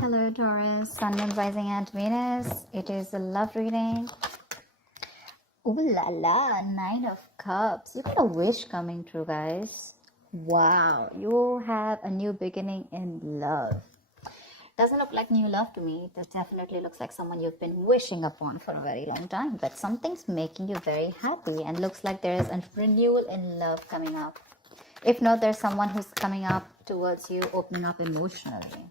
Hello Taurus, Sun, Moon, Rising and Venus. It is a love reading. Ooh la la, Nine of Cups. You got a wish coming true, guys. Wow, you have a new beginning in love. Doesn't look like new love to me. That definitely looks like someone you've been wishing upon for a very long time. But something's making you very happy and looks like there is a renewal in love coming up. If not, there's someone who's coming up towards you, opening up emotionally.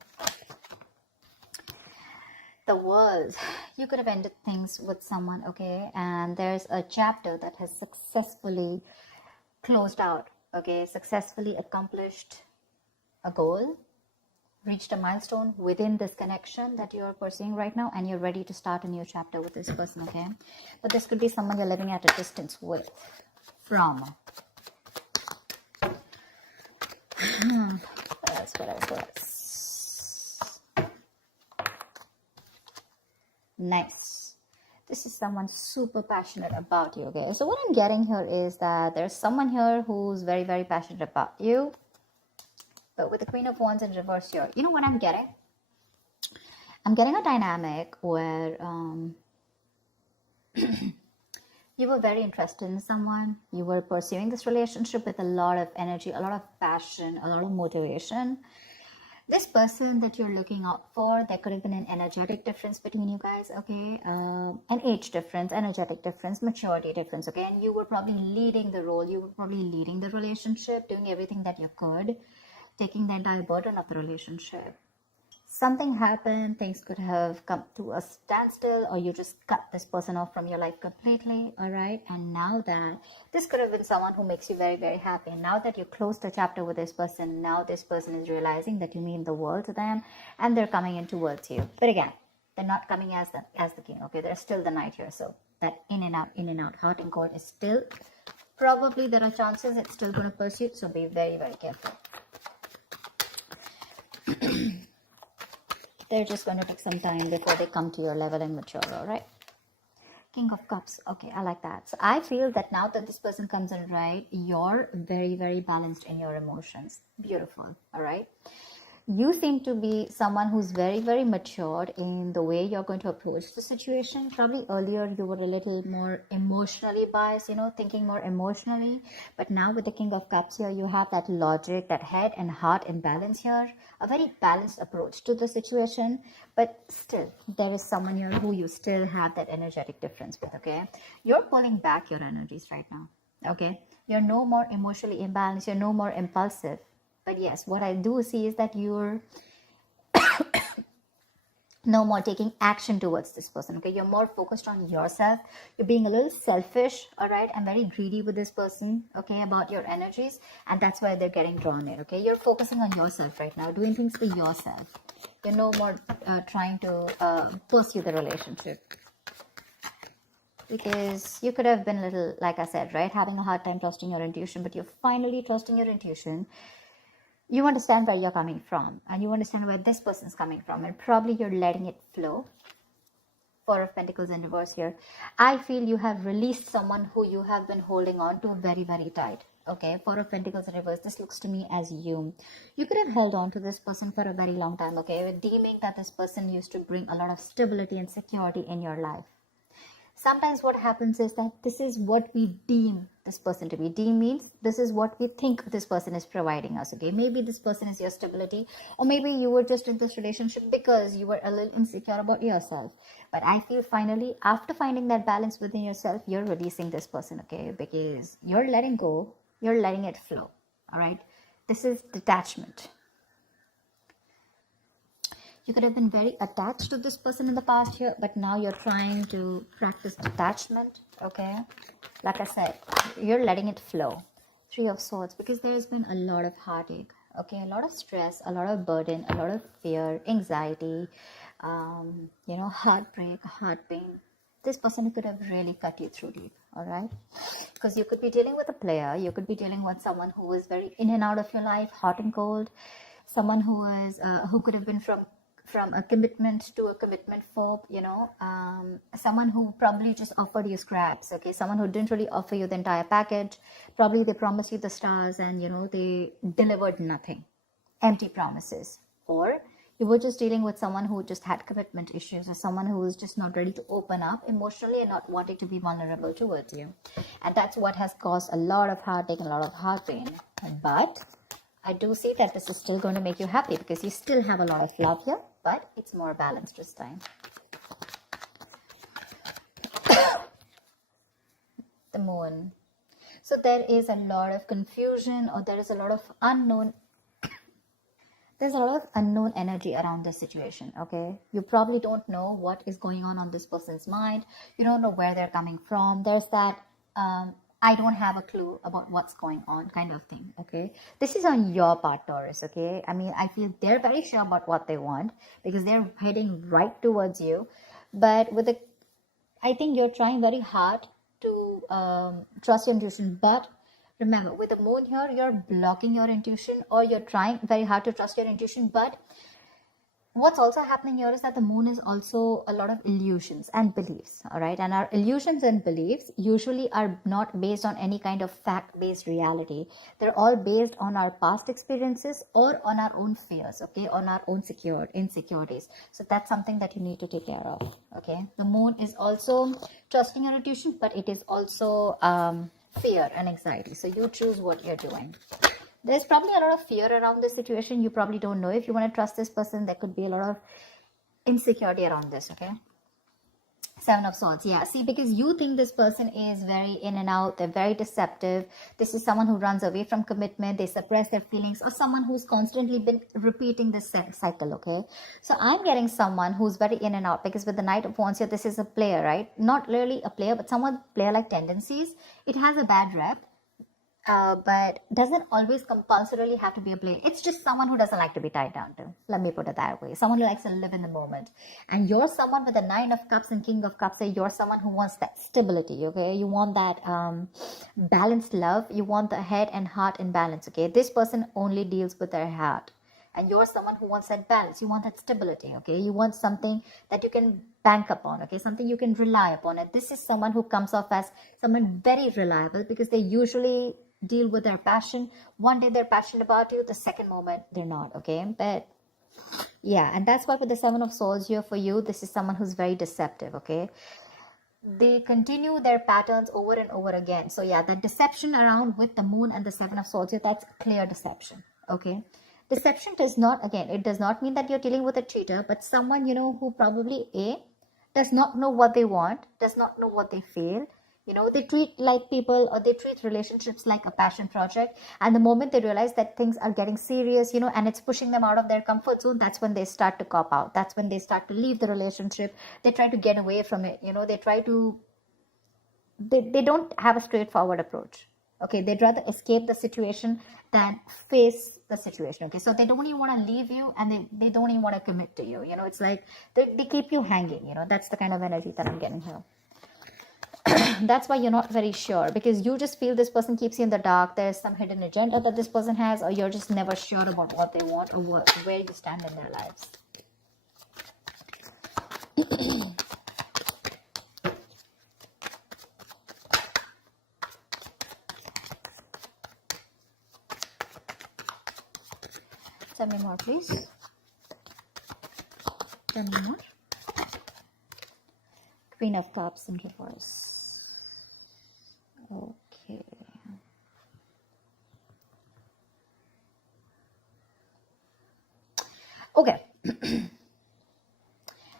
The World, you could have ended things with someone, okay, and there's a chapter that has successfully closed out, okay, successfully accomplished a goal, reached a milestone within this connection that you're pursuing right now, and you're ready to start a new chapter with this person, okay. But this could be someone you're living at a distance with, from. What else? Nice. This is someone super passionate about you, okay? So what I'm getting here is that there's someone here who's very, very passionate about you. But with the Queen of Wands in reverse here, you know what I'm getting? I'm getting a dynamic where you were very interested in someone. You were pursuing this relationship with a lot of energy, a lot of passion, a lot of motivation. This person that you're looking out for, there could have been an energetic difference between you guys, okay? An age difference, energetic difference, maturity difference, okay? And you were probably leading the role. You were probably leading the relationship, doing everything that you could, taking the entire burden of the relationship. Something happened, things could have come to a standstill, or you just cut this person off from your life completely, all right? And now that this could have been someone who makes you very, very happy. And now that you closed the chapter with this person, now this person is realizing that you mean the world to them, and they're coming in towards you. But again, they're not coming as the king, okay? They're still the knight here. So that in and out, hot and cold is still, probably there are chances it's still going to pursue. So be very, very careful. They're just going to take some time before they come to your level and mature, all right? King of Cups. Okay, I like that. So I feel that now that this person comes in, right, you're very, very balanced in your emotions. Beautiful, all right? You seem to be someone who's very, very matured in the way you're going to approach the situation. Probably earlier you were a little more emotionally biased, you know, thinking more emotionally. But now with the King of Cups here, you have that logic, that head and heart in balance here. A very balanced approach to the situation. But still, there is someone here who you still have that energetic difference with, okay? You're pulling back your energies right now, okay? You're no more emotionally imbalanced. You're no more impulsive. But yes, what I do see is that you're no more taking action towards this person, okay? You're more focused on yourself. You're being a little selfish, all right? And very greedy with this person, okay, about your energies. And that's why they're getting drawn in, okay? You're focusing on yourself right now, doing things for yourself. You're no more trying to pursue the relationship. Because you could have been a little, like I said, right, having a hard time trusting your intuition, but you're finally trusting your intuition. You understand where you're coming from, and you understand where this person's coming from, and probably you're letting it flow. Four of Pentacles in reverse here. I feel you have released someone who you have been holding on to very, very tight. Okay, Four of Pentacles in reverse. This looks to me as you. You could have held on to this person for a very long time, okay, deeming that this person used to bring a lot of stability and security in your life. Sometimes what happens is that this is what we deem this person to be. Deem means this is what we think this person is providing us, okay? Maybe this person is your stability, or maybe you were just in this relationship because you were a little insecure about yourself. But I feel finally, after finding that balance within yourself, you're releasing this person, okay? Because you're letting go, you're letting it flow, all right? This is detachment. You could have been very attached to this person in the past here, but now you're trying to practice detachment, okay? Like I said, you're letting it flow. Three of Swords, because there's been a lot of heartache, okay? A lot of stress, a lot of burden, a lot of fear, anxiety, you know, heartbreak, heart pain. This person could have really cut you through deep, all right? Because you could be dealing with a player. You could be dealing with someone who is very in and out of your life, hot and cold. Someone who is, who could have been from a commitment to a commitment phobe, you know, someone who probably just offered you scraps, okay, someone who didn't really offer you the entire package. Probably they promised you the stars and, you know, they delivered nothing, empty promises. Or You were just dealing with someone who just had commitment issues, or someone who was just not ready to open up emotionally and not wanting to be vulnerable towards you. And that's what has caused a lot of heartache and a lot of heart pain. But I do see that this is still going to make you happy, because you still have a lot of love here, but it's more balanced this time. The moon. So there is a lot of confusion, or there is a lot of unknown. There's a lot of unknown energy around this situation, okay? You probably don't know what is going on this person's mind. You don't know where they're coming from. There's that, I don't have a clue about what's going on kind of thing, okay? This is on your part, Taurus, okay? I mean, I feel they're very sure about what they want, because they're heading right towards you. But with I think you're trying very hard to trust your intuition, but remember, with the moon here, you're blocking your intuition, or you're trying very hard to trust your intuition. But what's also happening here is that the moon is also a lot of illusions and beliefs, all right? And our illusions and beliefs usually are not based on any kind of fact-based reality. They're all based on our past experiences or on our own fears, okay? On our own insecurities. So that's something that you need to take care of, okay? The moon is also trusting your intuition, but it is also fear and anxiety. So you choose what you're doing. There's probably a lot of fear around this situation. You probably don't know if you want to trust this person. There could be a lot of insecurity around this, okay? Seven of Swords. Yeah, see, because you think this person is very in and out. They're very deceptive. This is someone who runs away from commitment. They suppress their feelings, or someone who's constantly been repeating this cycle, okay? So I'm getting someone who's very in and out, because with the Knight of Wands here, this is a player, right? Not really a player, but someone player-like tendencies. It has a bad rep. But doesn't always compulsorily have to be a player. It's just someone who doesn't like to be tied down to. Let me put it that way. Someone who likes to live in the moment. And you're someone with the Nine of Cups and King of Cups. You're someone who wants that stability, okay? You want that balanced love. You want the head and heart in balance, okay? This person only deals with their heart. And you're someone who wants that balance. You want that stability, okay? You want something that you can bank upon, okay? Something you can rely upon. And this is someone who comes off as someone very reliable, because they usually deal with their passion. One day they're passionate about you, the second moment they're not, okay? But yeah, and that's why with the Seven of Swords here for you, this is someone who's very deceptive, okay? They continue their patterns over and over again. So yeah, that deception around with the moon and the Seven of Swords here, that's clear deception, okay? Deception does not, again, it does not mean that you're dealing with a cheater, but someone, you know, who probably does not know what they want, does not know what they feel. You know, they treat like people, or they treat relationships like a passion project. And the moment they realize that things are getting serious, you know, and it's pushing them out of their comfort zone, that's when they start to cop out. That's when they start to leave the relationship. They try to get away from it. You know, they try to, they don't have a straightforward approach. Okay, they'd rather escape the situation than face the situation. Okay, so they don't even want to leave you, and they don't even want to commit to you. You know, it's like they keep you hanging. You know, that's the kind of energy that I'm getting here. That's why you're not very sure, because you just feel this person keeps you in the dark. There's some hidden agenda that this person has, or you're just never sure about what they want, or where you stand in their lives. Tell me more, please. Tell me more. Queen of Cups in reverse. Okay. Okay.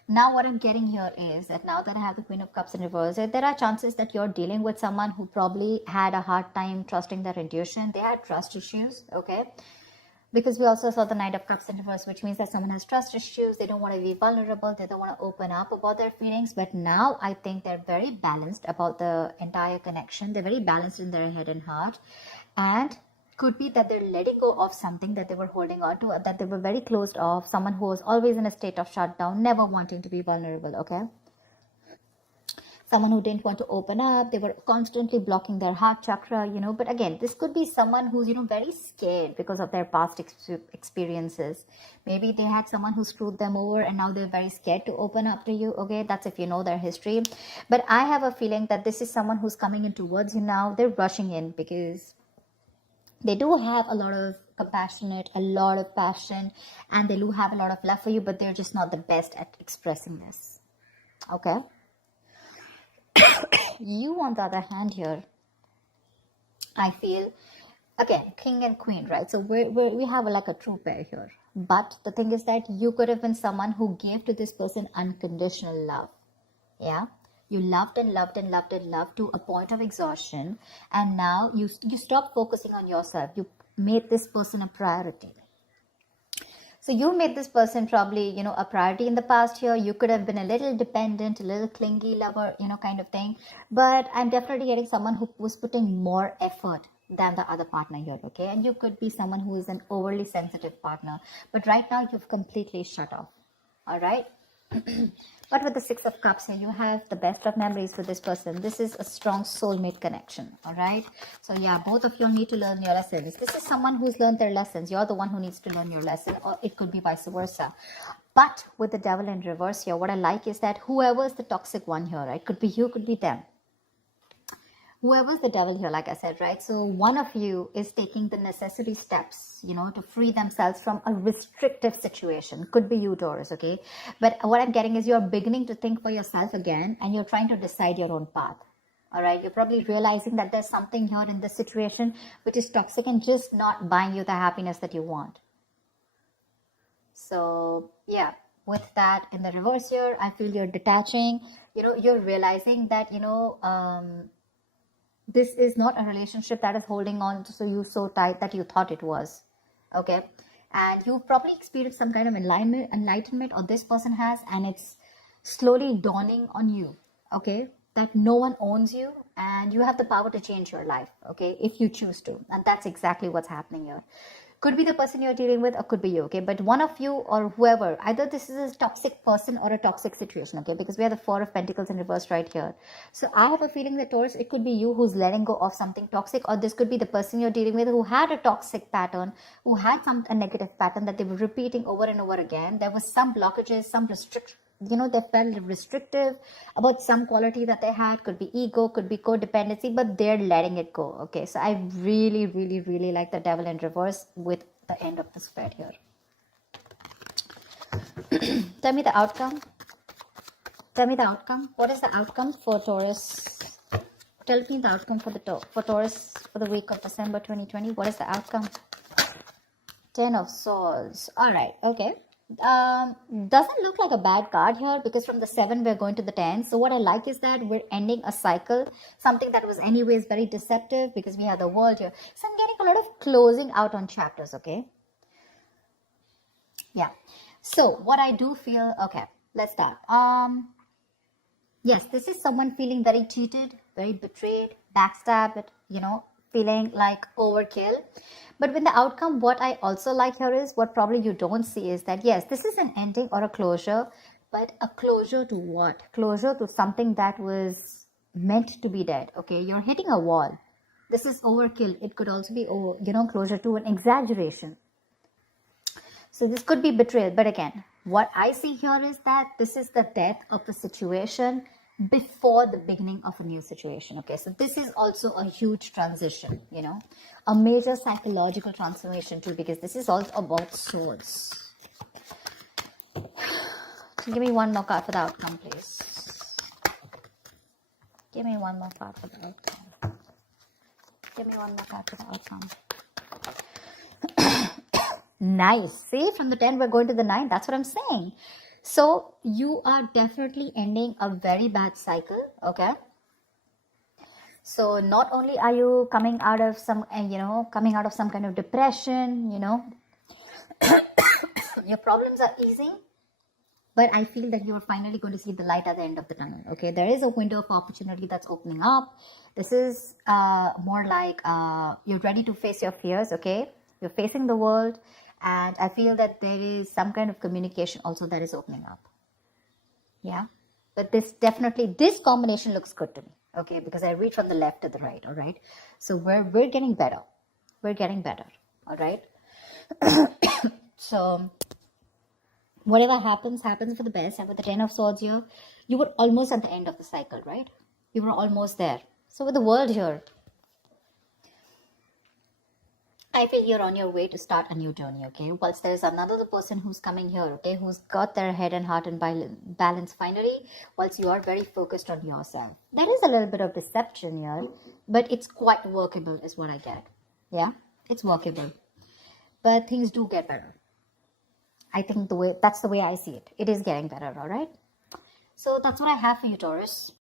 Now what I'm getting here is that now that I have the Queen of Cups in reverse, there are chances that you're dealing with someone who probably had a hard time trusting their intuition. They had trust issues, okay? Because we also saw the Knight of Cups in reverse, which means that someone has trust issues. They don't want to be vulnerable. They don't want to open up about their feelings. But now I think they're very balanced about the entire connection. They're very balanced in their head and heart. And could be that they're letting go of something that they were holding on to, that they were very closed off. Someone who was always in a state of shutdown, never wanting to be vulnerable, okay? Someone who didn't want to open up. They were constantly blocking their heart chakra, you know. But again, this could be someone who's, you know, very scared because of their past experiences. Maybe they had someone who screwed them over, and now they're very scared to open up to you, okay? That's if you know their history. But I have a feeling that this is someone who's coming in towards you now. They're rushing in because they do have a lot of compassionate, a lot of passion, and they do have a lot of love for you, but they're just not the best at expressing this. Okay? You, on the other hand here, I feel, again, king and queen, right? So we have like a true pair here. But the thing is that you could have been someone who gave to this person unconditional love. Yeah? You loved and loved and loved and loved to a point of exhaustion. And now you stop focusing on yourself. You made this person a priority. So you made this person probably, you know, a priority in the past year. You could have been a little dependent, a little clingy lover, you know, kind of thing. But I'm definitely getting someone who was putting more effort than the other partner here, okay? And you could be someone who is an overly sensitive partner. But right now, you've completely shut off, all right? But with the Six of Cups here, you have the best of memories with this person. This is a strong soulmate connection, all right? So yeah, both of you need to learn your lessons. This is someone who's learned their lessons. You're the one who needs to learn your lesson, or it could be vice versa. But with the Devil in reverse here, what I like is that whoever is the toxic one here, right? Could be you, could be them. Whoever's the devil here, like I said, right? So one of you is taking the necessary steps, you know, to free themselves from a restrictive situation. Could be you, Taurus, okay? But what I'm getting is you're beginning to think for yourself again, and you're trying to decide your own path. All right? You're probably realizing that there's something here in this situation which is toxic and just not buying you the happiness that you want. So, yeah. With that in the reverse here, I feel you're detaching. You know, you're realizing that, you know, this is not a relationship that is holding on to you so tight that you thought it was, okay? And you've probably experienced some kind of enlightenment, or this person has, and it's slowly dawning on you, okay? That no one owns you, and you have the power to change your life, okay? If you choose to, and that's exactly what's happening here. Could be the person you're dealing with, or could be you, okay? But one of you or whoever, either this is a toxic person or a toxic situation, okay? Because we have the Four of Pentacles in reverse right here. So I have a feeling that, Taurus, it could be you who's letting go of something toxic, or this could be the person you're dealing with who had a toxic pattern, who had a negative pattern that they were repeating over and over again. There was some blockages, some restriction. You know, they felt restrictive about some quality that they had. Could be ego, could be codependency, but they're letting it go. Okay, so I really, really, really like the Devil in reverse with the end of the spread here. Tell me the outcome. Tell me the outcome. What is the outcome for Taurus? Tell me the outcome for Taurus for the week of December 2020. What is the outcome? 10 of Swords. All right. Okay. Doesn't look like a bad card here, because from the 7 we're going to the 10. So what I like is that we're ending a cycle, something that was anyways very deceptive, because we have the World here. So I'm getting a lot of closing out on chapters, okay? Yeah. So what I do feel, okay, let's start. Yes, this is someone feeling very cheated, very betrayed, backstabbed, you know, feeling like overkill. But with the outcome, what I also like here is, what probably you don't see is that, yes, this is an ending or a closure, but a closure to what? Closure to something that was meant to be dead, okay? You're hitting a wall. This is overkill. It could also be, you know, closure to an exaggeration. So this could be betrayal. But again, what I see here is that this is the death of the situation before the beginning of a new situation, okay? So this is also a huge transition, you know, a major psychological transformation too, because this is also about swords. Give me one more card for the outcome, please. Give me one more card for the outcome. Give me one more card for the outcome. Nice. See, from the 10 we're going to the 9. That's what I'm saying. So you are definitely ending a very bad cycle, okay? So not only are you coming out of some, you know, coming out of some kind of depression, you know, your problems are easing, but I feel that you're finally going to see the light at the end of the tunnel, okay? There is a window of opportunity that's opening up. This is more like you're ready to face your fears, okay? You're facing the world. And I feel that there is some kind of communication also that is opening up. Yeah. But this combination looks good to me. Okay. Because I read from the left to the right. All right. So we're getting better. We're getting better. All right. So whatever happens for the best. And with the 10 of Swords here, you were almost at the end of the cycle, right? You were almost there. So with the World here, I feel you're on your way to start a new journey, okay? Whilst there's another person who's coming here, okay, who's got their head and heart in balance finally, whilst you are very focused on yourself. There is a little bit of deception here, but it's quite workable is what I get. Yeah, it's workable. But things do get better. I think that's the way I see it. It is getting better, all right? So that's what I have for you, Taurus.